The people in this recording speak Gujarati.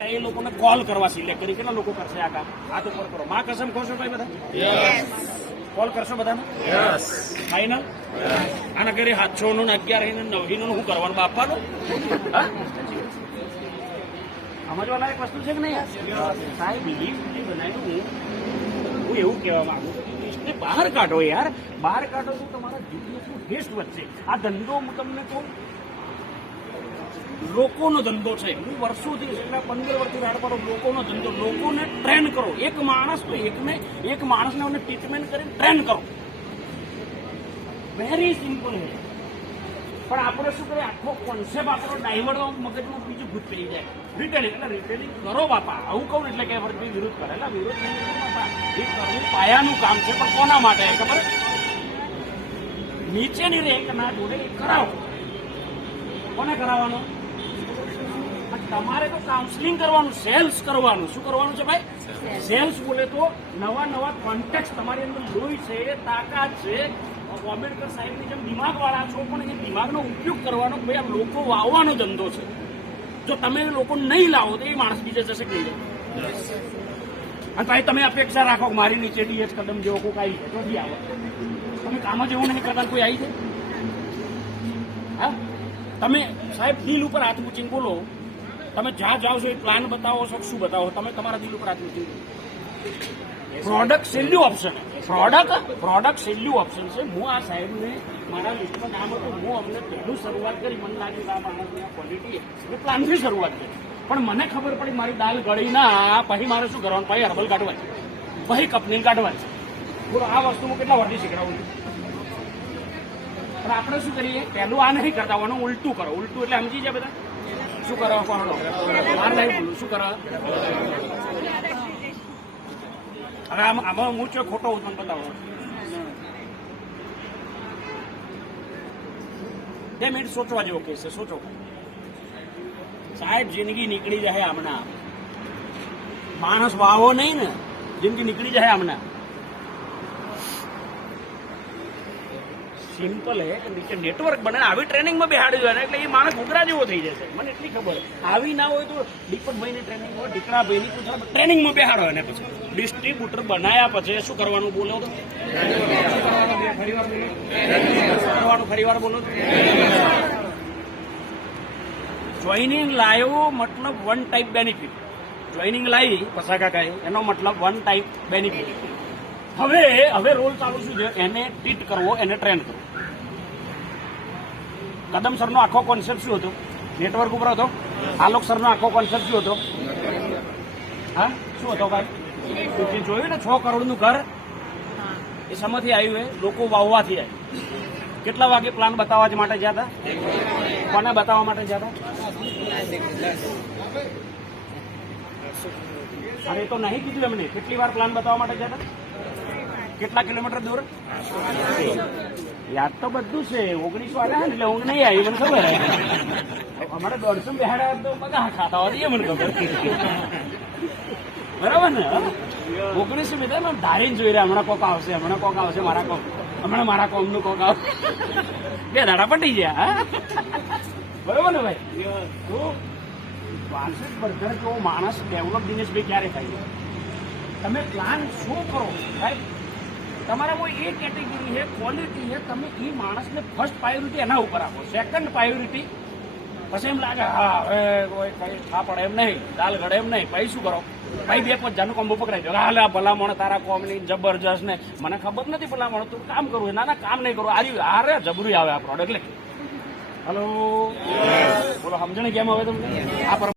એ લોકોને કોલ કરવા સિલેક્ટ કરી. કેટલા લોકો કરશે આ કામ? હાથ ઉપર કરો. માં કસમ ખોશો ભાઈ બધા? કોલ કરશો બધાને? ફાઈનલ? આના ઘરે 700 નું 11 નું 9 નું શું કરવાનું બાપાનું? સમજવા લાયક વસ્તુ છે કે નહીં? સાહેબ લિસ્ટ બનાવ્યું હું એવું કહેવા માંગુ છું, લિસ્ટને બહાર કાઢો યાર. બહાર કાઢો તો તમારા જીવનનું ટેસ્ટ વધશે. આ ધંધો હું તમને કહું, લોકોનો ધંધો છે. હું વર્ષોથી છેલ્લા 15 વર્ષથી રાડ પાડો. લોકોનો ધંધો. લોકોને ટ્રેન કરો. એક માણસ તો એક માણસને ટ્રીટમેન્ટ કરીને ટ્રેન કરો. વેરી સિમ્પલ છે. પણ આપણે શું કરીએ, આખો કોન્સેપ્ટ આપણો ડાયવર્ટ મગજમાં બીજું ભૂત પડી જાય. રિટેલિંગ એટલે રિટેલિંગ કરો બાપા. આવું કહું એટલે કે વિરોધ કરે. એટલે વિરોધ નહીં કરો બાપા. એ કરવું પાયાનું કામ છે. પણ કોના માટે ખબર? નીચેની રેન્કના જોડે કરાવો. કોને કરાવવાનું? તમારે તો કાઉન્સેલિંગ કરવાનું, સેલ્સ કરવાનું. શું કરવાનું છે ભાઈ? સેલ્સ બોલે તો નવા કોન્ટેક્ટ તમારી અંદર લોહી છે, તાકાત છે. આંબેડકર સાહેબની જેમ દિમાગ વાળા છો, પણ એ દિમાગનો ઉપયોગ કરવાનો. ભાઈ આ લોકો વાવવાનો ધંધો છે. જો તમે લોકો નહીં લાવો તો એ માણસ બીજે જશે કે નહીં? અને ભાઈ તમે અપેક્ષા રાખો કે મારી નીચે ડીએચ કદમ જેવો કોઈ આવી જાય તો બી આવો. તમે કામ જ એવું નહીં કરતા કોઈ આવી જાય? હા, તમે સાહેબ દિલ ઉપર હાથ મૂકીને બોલો. તમે જ્યાં જાઓ છો એ પ્લાન બતાવો છો, શું બતાવો? તમે તમારા દિલ ઉપર હાથ મૂકીને પ્રોડક્ટ છેલ્લું ઓપ્શન. પ્રોડક્ટ છેલ્લું ઓપ્શન છે. હું આ સાહેબને મારા લિસ્ટમાં નામ હતું, હું અમને પહેલું શરૂઆત કરી. મને લાગ્યું કે આ માણસની ક્વોલિટી એ પ્લાનથી શરૂઆત કરી. પણ મને ખબર પડી મારી દાલ ગળી ના, પછી મારે શું કરવાનું? પછી હર્બલ કાઢવા છે, પછી કંપની કાઢવા છે. બોલો, આ વસ્તુ હું કેટલા વર્ષથી શીખડાવું છું. પણ આપણે શું કરીએ, પહેલું આ નહીં કરતા, આનું ઉલટું કરો. ઉલટું એટલે સમજી જાય બધા. શું કરો? કોણ નહીં બોલું? શું કરો? હવે આમાં હું છો ખોટો હું તમને બતાવો. 2 મિનિટ સોચવા જેવો કેસ છે. સોચો સાહેબ, જિંદગી નીકળી જાય હમણાં. માણસ વાવો નહીં ને, જિંદગી નીકળી જાય હમણાં. સિમ્પલ હે કે નીચે નેટવર્ક બને. આવી ટ્રેનિંગમાં બેહાડી જાય એટલે એ માણસ ઘૂઘરા જેવો થઈ જશે. મને એટલી ખબર. આવી ના હોય તો દીપકભાઈની ટ્રેનિંગ હોય, દીકરાભાઈની ટ્રેનિંગમાં બેહાડો. અને પછી ડિસ્ટ્રીબ્યુટર બનાયા પછી શું કરવાનું બોલો તો? ફરી વાર બોલો. જોઈનિંગ લાયો મતલબ વન ટાઈપ બેનિફિટ. જોઈનિંગ લાવી પસાકા કાય એનો મતલબ વન ટાઈપ બેનિફિટ. હવે રોલ ચાલુ શું છે? એને ટ્રીટ કરવો, એને ટ્રેન કરવો. કદમ સરનો આખો કોન્સેપ્ટ શું હતો? નેટવર્ક ઉપર હતો. આલોક સરનો આખો કોન્સેપ્ટ શું હતો? હા, શું હતો ભાઈ? જોયું ને 6 કરોડનું ઘર એ શેમાંથી આવ્યું? એ લોકો વાવવાથી આવ્યું. કેટલા વાગે પ્લાન બતાવવા માટે ગયા હતા? કોને બતાવવા માટે ગયા હતા? અરે તો નહીં કીધું એમને. કેટલી વાર પ્લાન બતાવવા માટે ગયા હતા? કેટલા કિલોમીટર દૂર? યાદ તો બધું છે. 19 આવ્યા એટલે ઊંઘ નહીં આવી, મને ખબર. અમારે 150 બેહાડ્યા તો બધા ખાતા હોય મને ખબર. બરાબર ને? 19 બધા ધારીને જોઈ રહ્યા. હમણાં કોક આવશે, મારા કોમ. હમણાં મારા કોમનું કોક આવશે. 2 દાડા પટી ગયા. બરાબર ને ભાઈ? તો વાંસદ બર્ગર જેવો માણસ ડેવલપ દિનેશભાઈ ક્યારે થાય? તમે પ્લાન શું કરો સાહેબ? તમારામાં એ કેટેગરી છે, ક્વોલિટી છે. તમે એ માણસને ફર્સ્ટ પ્રાયોરિટી એના ઉપર આપો, સેકન્ડ પ્રાયોરિટી પછી એમ લાગે હા હવે કોઈ કઈ ખા પડે એમ નહીં, દાલ ગળે એમ નહીં. પછી શું કરો? ભાઈ 2-5 કોમ્બો પકડાઈ દો. હાલે ભલામણ તારા કોમની જબરજસ્ત ને મને ખબર નથી ભલામણ તું કામ કરવું. ના કામ નહીં કરું. આરે જબરું આવે આ પ્રોડક્ટ. લે હલો બોલો, સમજણ કેમ આવે તમને? આ